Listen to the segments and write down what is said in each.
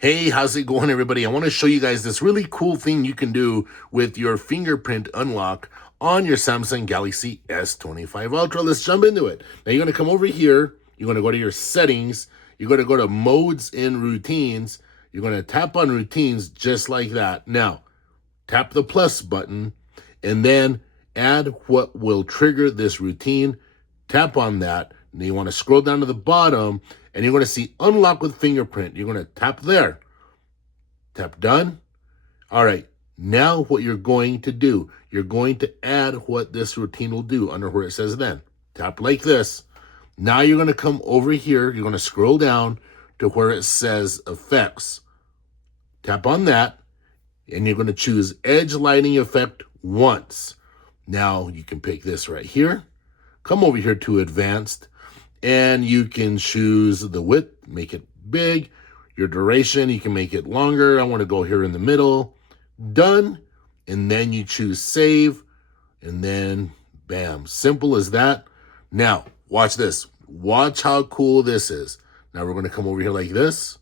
Hey, how's it going, everybody? I want to show you guys this really cool thing you can do with your fingerprint unlock on your Samsung Galaxy S25 Ultra. Let's jump into it. Now, you're going to come over here. You're going to go to your settings. You're going to go to modes and routines. You're going to tap on routines just like that. Now, tap the plus button and then add what will trigger this routine. Tap on that. And you want to scroll down to the bottom and you're going to see unlock with fingerprint. You're going to tap there. Tap done. All right. Now what you're going to do, you're going to add what this routine will do under where it says then. Tap like this. Now you're going to come over here. You're going to scroll down to where it says effects. Tap on that. And you're going to choose edge lighting effect once. Now you can pick this right here. Come over here to advanced. And you can choose the width, make it big. Your duration, you can make it longer. I want to go here in the middle. Done. And then you choose save. And then bam. Simple as that. Now, watch this. Watch how cool this is. Now we're going to come over here like this.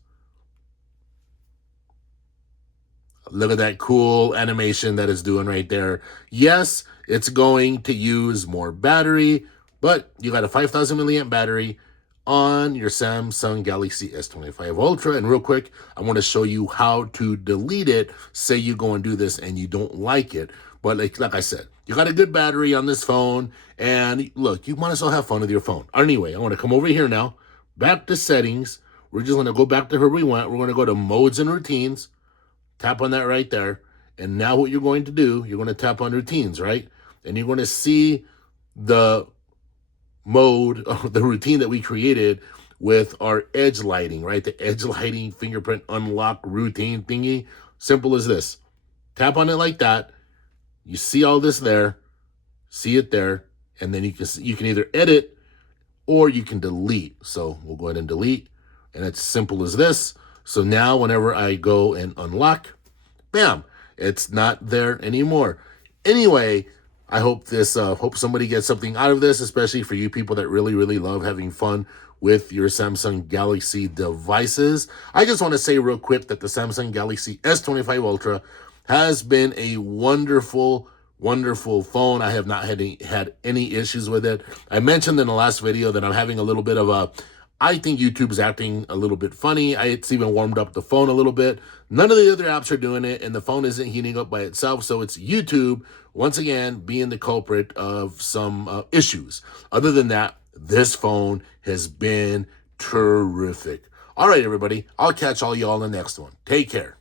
Look at that cool animation that it's doing right there. Yes, it's going to use more battery, but you got a 5,000 milliamp battery on your Samsung Galaxy S25 Ultra. And real quick, I want to show you how to delete it. Say you go and do this and you don't like it. But like I said, you got a good battery on this phone. And look, you might as well have fun with your phone. Anyway, I want to come over here now, back to settings. We're just going to go back to where we went. We're going to go to modes and routines. Tap on that right there. And now what you're going to do, you're going to tap on routines, right? And you're going to see the mode, the routine that we created with our edge lighting, right? The edge lighting fingerprint unlock routine thingy. Simple as this. Tap on it like that. You see all this there. See it there. And then you can either edit or you can delete. So we'll go ahead and delete. And it's simple as this. So now whenever I go and unlock, bam, it's not there anymore. Anyway, I hope hope somebody gets something out of this, especially for you people that really, really love having fun with your Samsung Galaxy devices. I just want to say real quick that the Samsung Galaxy S25 Ultra has been a wonderful, wonderful phone. I have not had any issues with it. I mentioned in the last video that I'm having a little bit of I think YouTube's acting a little bit funny. It's even warmed up the phone a little bit. None of the other apps are doing it, and the phone isn't heating up by itself. So it's YouTube, once again, being the culprit of some issues. Other than that, this phone has been terrific. All right, everybody. I'll catch all y'all in the next one. Take care.